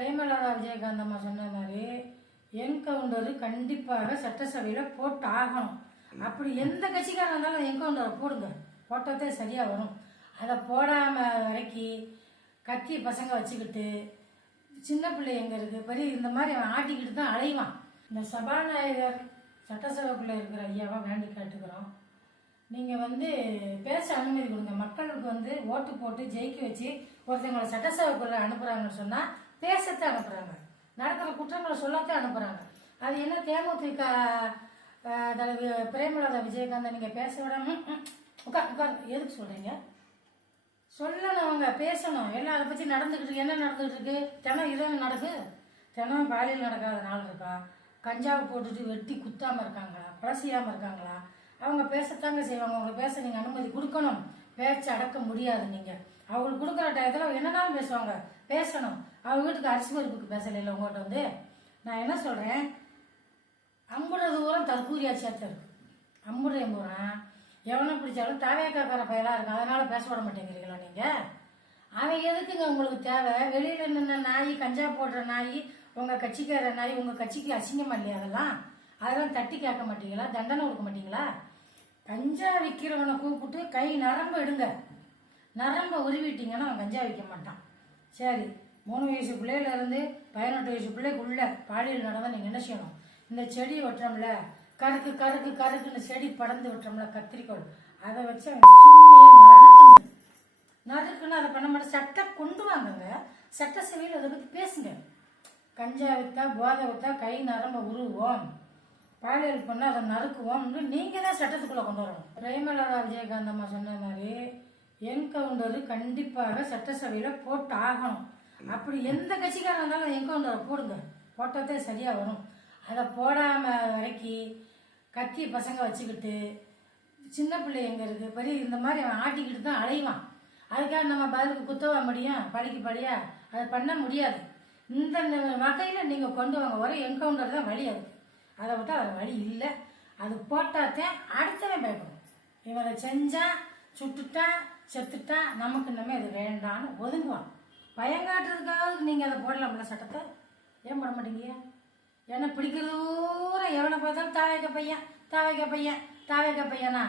பிரேமலதா விஜயகாந்த் அம்மா சொன்ன மாதிரி என்கவுண்டரு கண்டிப்பாக சட்டசபையில் போட்டு ஆகணும். அப்படி எந்த கட்சிக்காரங்க இருந்தாலும் என்கவுண்டரை போடுங்க, போட்டதே சரியாக வரும். அதை போடாமல் வரைக்கும் கத்தி பசங்க வச்சுக்கிட்டு சின்ன பிள்ளை எங்கே இருக்குது பெரிய இந்த மாதிரி அவன் ஆட்டிக்கிட்டு தான் அலைவான். இந்த சபாநாயகர் சட்டசபைக்குள்ளே இருக்கிற ஐயாவை வேண்டி கேட்டுக்கிறோம், நீங்கள் பேச அனுமதி கொடுங்க. மக்களுக்கு ஓட்டு போட்டு ஜெயிக்க வச்சு ஒருத்தவங்களை சட்டசபைக்குள்ளே அனுப்புகிறாங்கன்னு சொன்னால் பேசத்தான் அனுப்புகிறாங்க, நடக்கிற குற்றங்களை சொல்லத்தான் அனுப்புகிறாங்க. அது என்ன தேமுதிக தலைவி பிரேமலதா விஜயகாந்த் நீங்கள் பேச விடாம உட்கார் எதுக்கு சொல்கிறீங்க? சொல்லணும், அவங்க பேசணும். எல்லாம் அதை பற்றி நடந்துக்கிட்டு என்ன நடந்துகிட்டு இருக்கு? தினம் இதை நடக்கு, தினம் பாலியல் நடக்காத நாள் இருக்கா? கஞ்சாவை போட்டுட்டு வெட்டி குத்தாமல் இருக்காங்களா? கொலை செய்யாமல் இருக்காங்களா? அவங்க பேசத்தாங்க செய்வாங்க. அவங்களுக்கு பேச நீங்கள் அனுமதி கொடுக்கணும். பேச்சு அடக்க முடியாது. நீங்கள் அவங்களுக்கு கொடுக்குற டயத்தில் என்னன்னாலும் பேசுவாங்க, பேசணும். அவங்க வீட்டுக்கு அரிசி பருப்புக்கு பேசலை உங்கள்கிட்ட நான் என்ன சொல்கிறேன், அம்புட தூரம் தற்கூரியாச்சியாக இருக்கு. அம்புடைய போகிறேன் எவனை பிடிச்சாலும் தாவேக்காக்கார பயலாக இருக்கும், அதனால் பேச விட மாட்டேங்கிறீங்களா நீங்கள்? அவன் எதுக்குங்க உங்களுக்கு தேவை? வெளியில் நின்று நாய், கஞ்சா போடுற நாய், உங்கள் கட்சிக்கார நாய், உங்கள் கட்சிக்கு அசிங்கமா இல்லையா? அதெல்லாம் தட்டி கேட்க மாட்டீங்களா? தண்டனை கொடுக்க மாட்டீங்களா? கஞ்சா விற்கிறவனை கூப்பிட்டு கை நரம்பு எடுங்க, நரம்பை உருவிட்டீங்கன்னா அவன் கஞ்சா விற்க மாட்டான். சரி, 3 வயசு பிள்ளையிலேருந்து 18 வயசு பிள்ளைக்குள்ள பாலியல் நடந்தால் நீங்கள் என்ன செய்யணும்? இந்த செடி வெட்டுறோம்ல, கருக்கு கருக்கு கருக்குன்னு செடி படந்து விட்டுறோம்ல கத்திரிக்கோள், அதை வச்சு அவன் சுண்ணியை நறுக்குன்னு அதை பண்ண மாட்டேன். சட்டம் கொண்டு வாங்குங்க, சட்டசபையில் அதை பற்றி பேசுங்க. கஞ்சா விற்றா போதை விற்றா கை நரம்ப உருவோம், பாலியல் பண்ணால் அதை நறுக்குவோம், நீங்கள் தான் சட்டத்துக்குள்ளே கொண்டு வரணும். பிரேமலதா விஜயகாந்த் அம்மா சொன்ன மாதிரி என்கவுண்டரு கண்டிப்பாக சட்டசபையில் போட்டு ஆகணும். அப்படி எந்த கட்சிக்காரங்க இருந்தாலும் என்கவுண்டரை போடுங்க, போட்டதே சரியாக வரும். அதை போடாமல் வரைக்கும் கத்தி பசங்க வச்சுக்கிட்டு சின்ன பிள்ளை எங்கே இருக்குது பெரிய இந்த மாதிரி அவன் ஆட்டிக்கிட்டு தான் அலைவான். அதுக்காக நம்ம பதிலுக்கு குத்தவ முடியும்? படிக்கு படியா அதை பண்ண முடியாது. இந்த வகையில் நீங்கள் கொண்டு வாங்க. ஒரே என்கவுண்டர் தான் வழி, அது அதை விட்டு அது வழி இல்லை. அது போட்டாத்தான் அடுத்தவன் பயப்படும். இவனை செஞ்சான், சுட்டுட்டான், செத்துட்டான், நமக்கு இன்னமே அது வேண்டான்னு ஒதுங்குவான். பயங்காட்டுறதுக்காக நீங்கள் அதை போடலாம்ல சட்டத்தை? ஏன் போட மாட்டீங்க? ஏன்னா பிடிக்கிற தூரம் எவனை பார்த்தாலும் தாவேக்க பையன் தாவேக்க பையனா